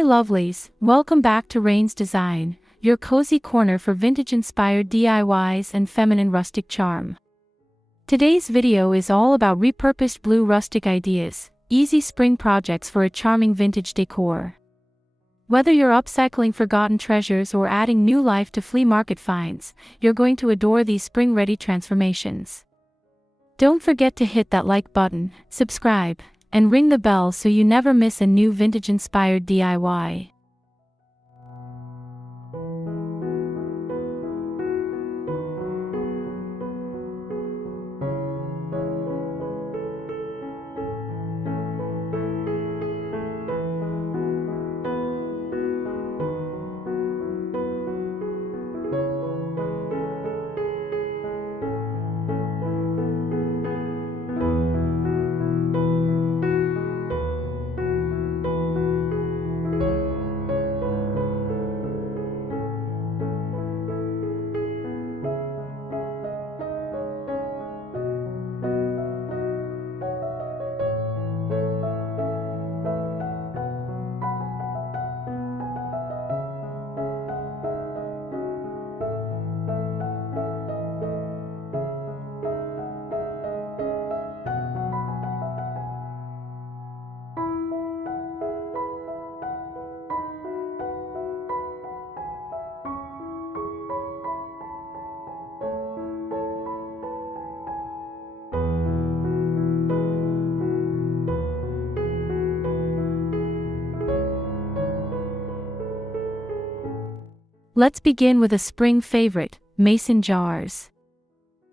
Hi lovelies, welcome back to Riens Design, your cozy corner for vintage-inspired DIYs and feminine rustic charm. Today's video is all about repurposed blue rustic ideas, easy spring projects for a charming vintage decor. Whether you're upcycling forgotten treasures or adding new life to flea market finds, you're going to adore these spring-ready transformations. Don't forget to hit that like button, subscribe, and ring the bell so you never miss a new vintage-inspired DIY. Let's begin with a spring favorite, mason jars.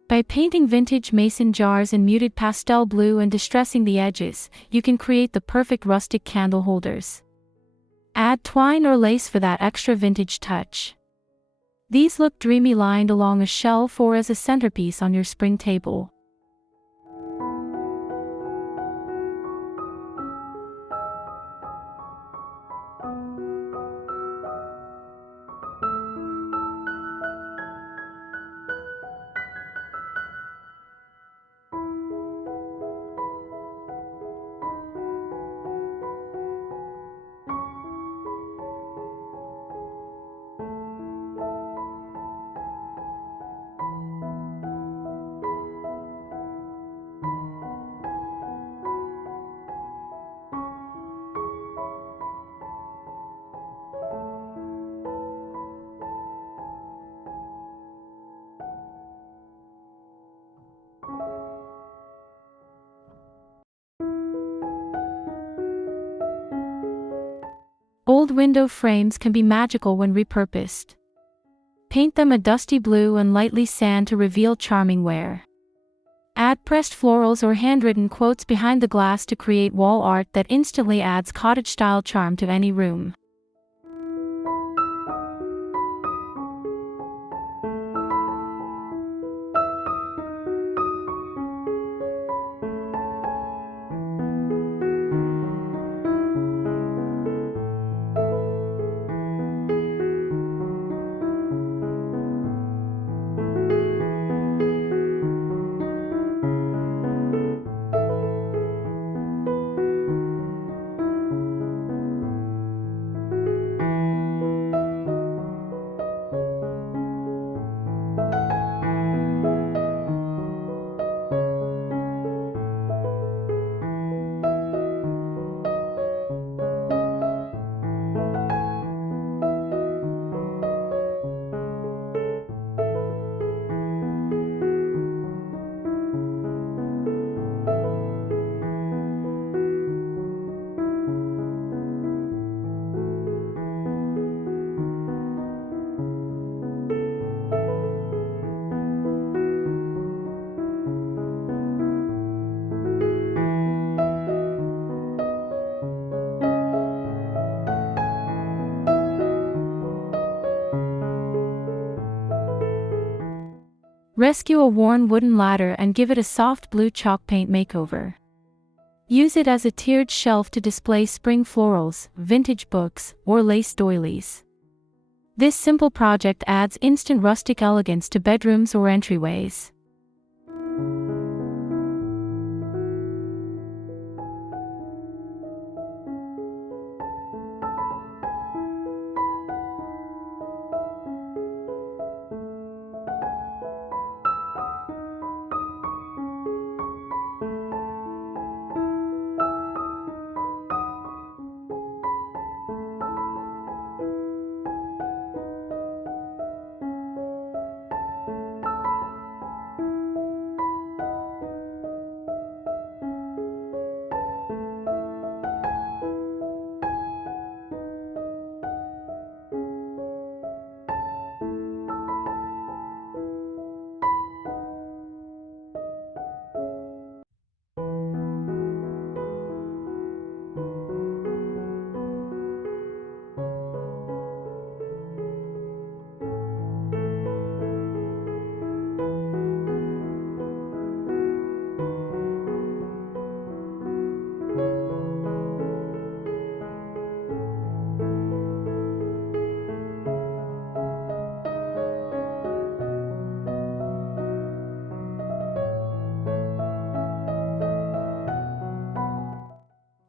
By painting vintage mason jars in muted pastel blue and distressing the edges, you can create the perfect rustic candle holders. Add twine or lace for that extra vintage touch. These look dreamy lined along a shelf or as a centerpiece on your spring table. Old window frames can be magical when repurposed. Paint them a dusty blue and lightly sand to reveal charming wear. Add pressed florals or handwritten quotes behind the glass to create wall art that instantly adds cottage-style charm to any room. Rescue a worn wooden ladder and give it a soft blue chalk paint makeover. Use it as a tiered shelf to display spring florals, vintage books, or lace doilies. This simple project adds instant rustic elegance to bedrooms or entryways.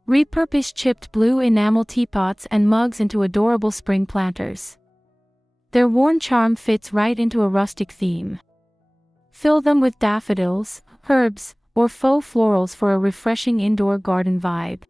Repurpose chipped blue enamel teapots and mugs into adorable spring planters. Their worn charm fits right into a rustic theme. Fill them with daffodils, herbs, or faux florals for a refreshing indoor garden vibe.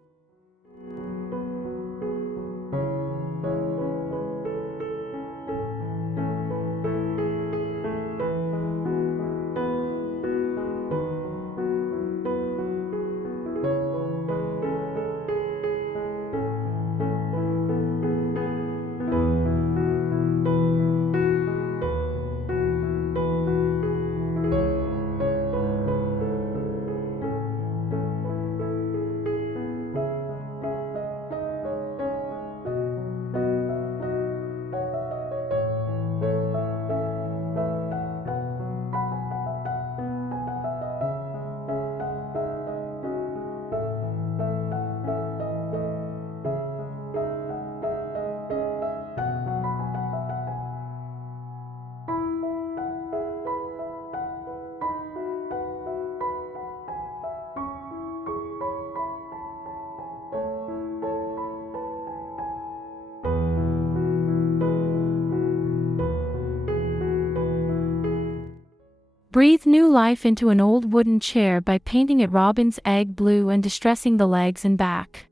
Breathe new life into an old wooden chair by painting it robin's egg blue and distressing the legs and back.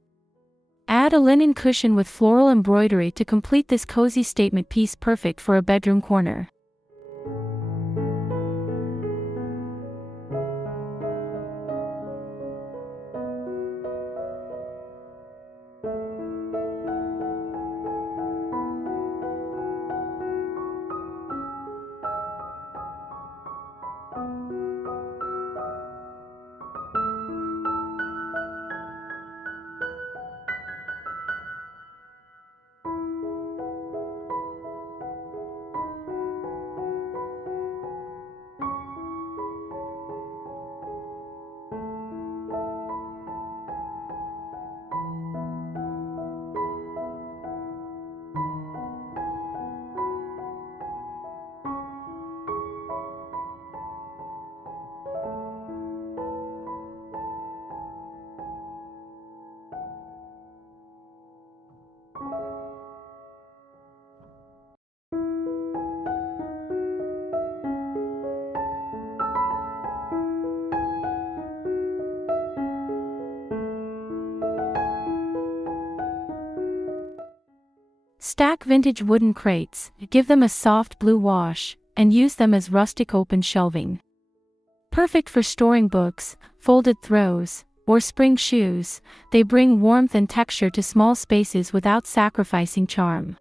Add a linen cushion with floral embroidery to complete this cozy statement piece, perfect for a bedroom corner. Stack vintage wooden crates, give them a soft blue wash, and use them as rustic open shelving. Perfect for storing books, folded throws, or spring shoes, they bring warmth and texture to small spaces without sacrificing charm.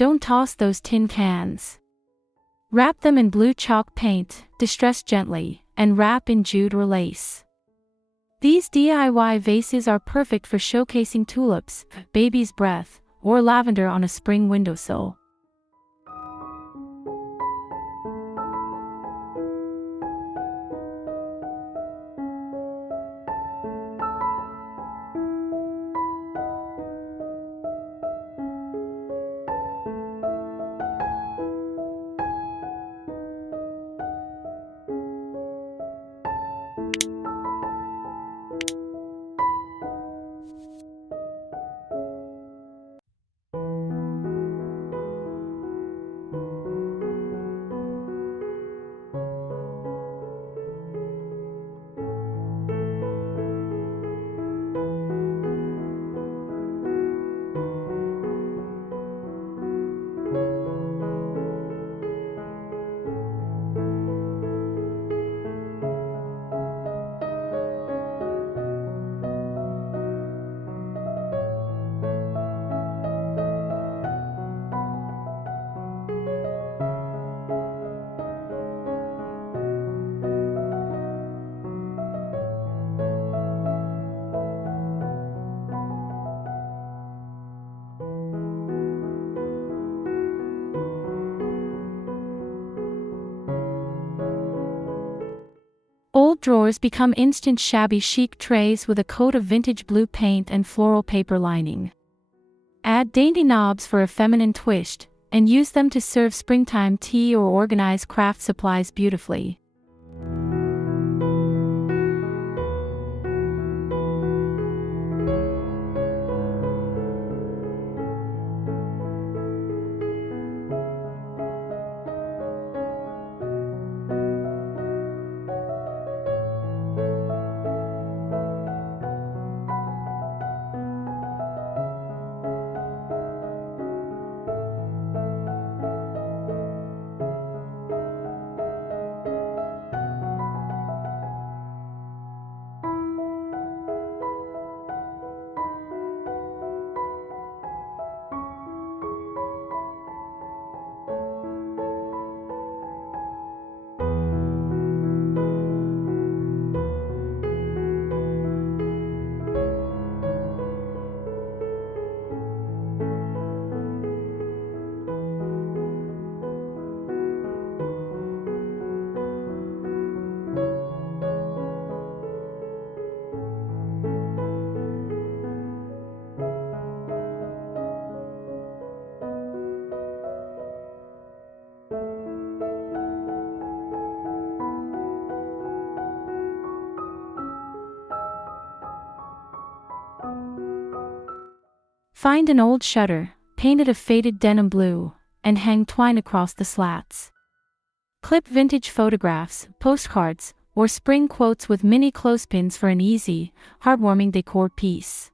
Don't toss those tin cans. Wrap them in blue chalk paint, distress gently, and wrap in jute or lace. These DIY vases are perfect for showcasing tulips, baby's breath, or lavender on a spring windowsill. Old drawers become instant shabby chic trays with a coat of vintage blue paint and floral paper lining. Add dainty knobs for a feminine twist, and use them to serve springtime tea or organize craft supplies beautifully. Find an old shutter, paint it a faded denim blue, and hang twine across the slats. Clip vintage photographs, postcards, or spring quotes with mini clothespins for an easy, heartwarming decor piece.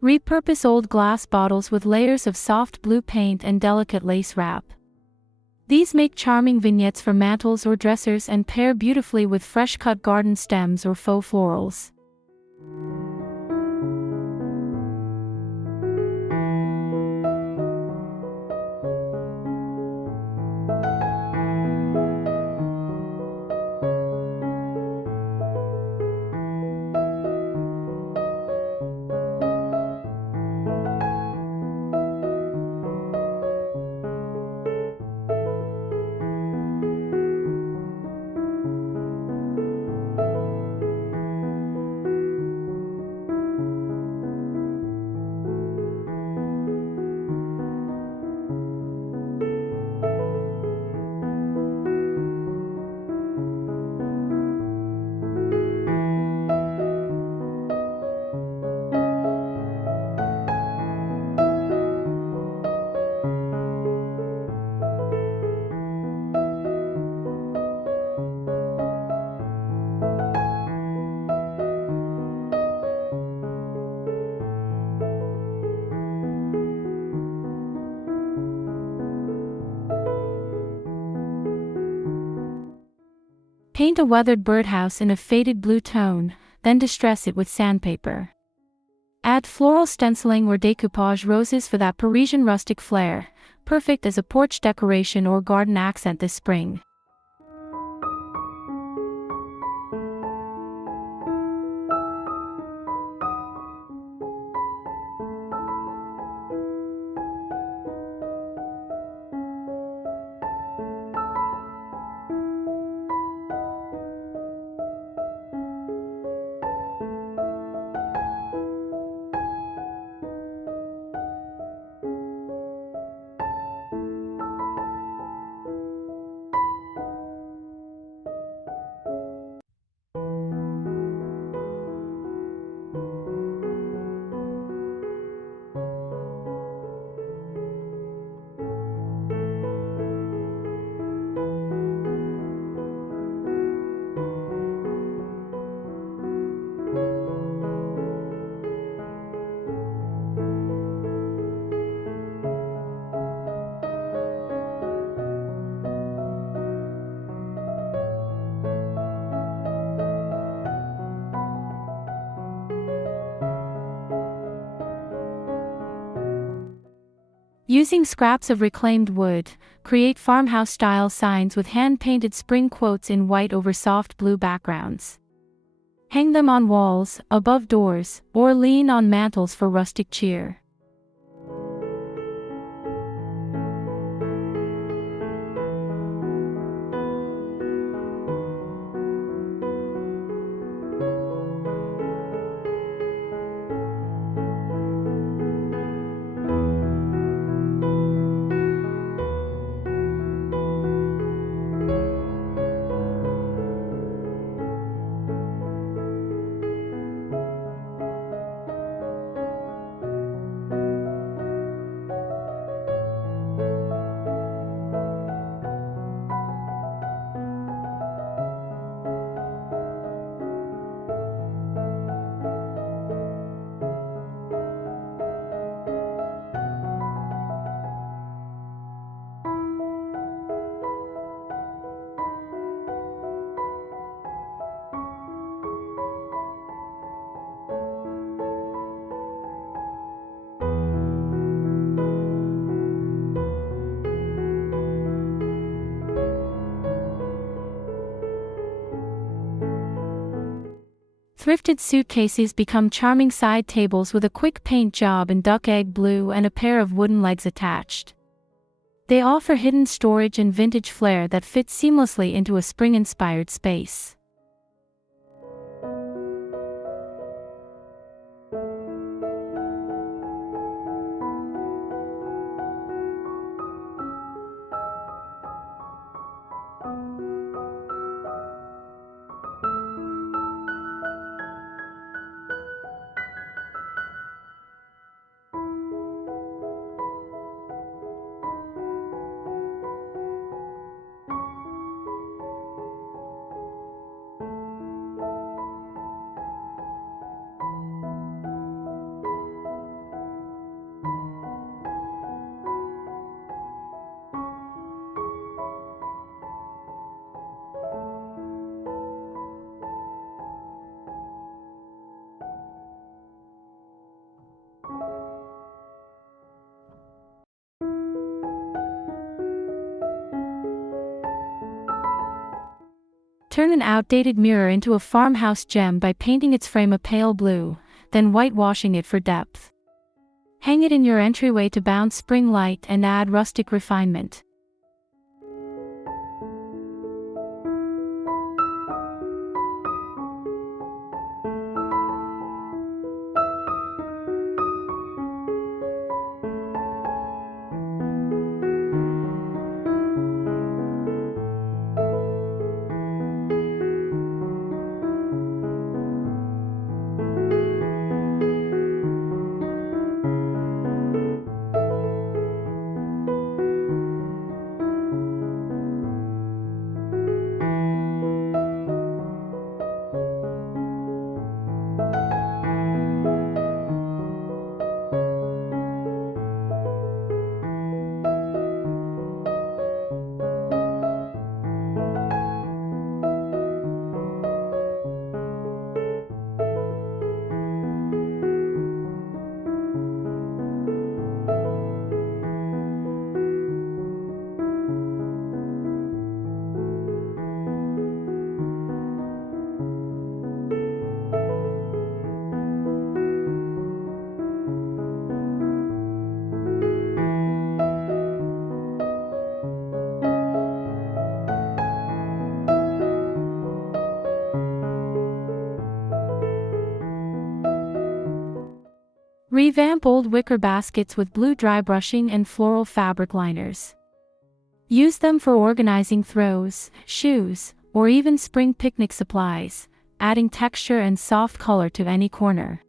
Repurpose old glass bottles with layers of soft blue paint and delicate lace wrap. These make charming vignettes for mantels or dressers and pair beautifully with fresh-cut garden stems or faux florals. Paint a weathered birdhouse in a faded blue tone, then distress it with sandpaper. Add floral stenciling or decoupage roses for that Parisian rustic flair, perfect as a porch decoration or garden accent this spring. Using scraps of reclaimed wood, create farmhouse-style signs with hand-painted spring quotes in white over soft blue backgrounds. Hang them on walls, above doors, or lean on mantels for rustic cheer. Thrifted suitcases become charming side tables with a quick paint job in duck egg blue and a pair of wooden legs attached. They offer hidden storage and vintage flair that fits seamlessly into a spring-inspired space. Turn an outdated mirror into a farmhouse gem by painting its frame a pale blue, then whitewashing it for depth. Hang it in your entryway to bounce spring light and add rustic refinement. Revamp old wicker baskets with blue dry brushing and floral fabric liners. Use them for organizing throws, shoes, or even spring picnic supplies, adding texture and soft color to any corner.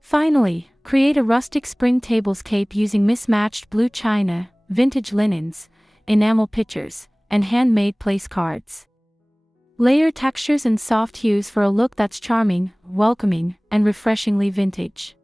Finally, create a rustic spring tablescape using mismatched blue china, vintage linens, enamel pictures, and handmade place cards. Layer textures and soft hues for a look that's charming, welcoming, and refreshingly vintage.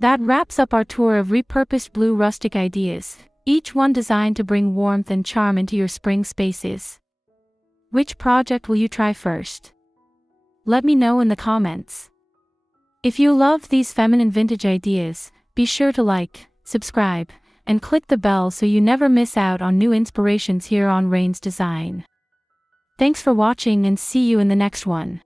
That wraps up our tour of repurposed blue rustic ideas, each one designed to bring warmth and charm into your spring spaces. Which project will you try first? Let me know in the comments. If you love these feminine vintage ideas, be sure to like, subscribe, and click the bell so you never miss out on new inspirations here on Riens Design. Thanks for watching and see you in the next one.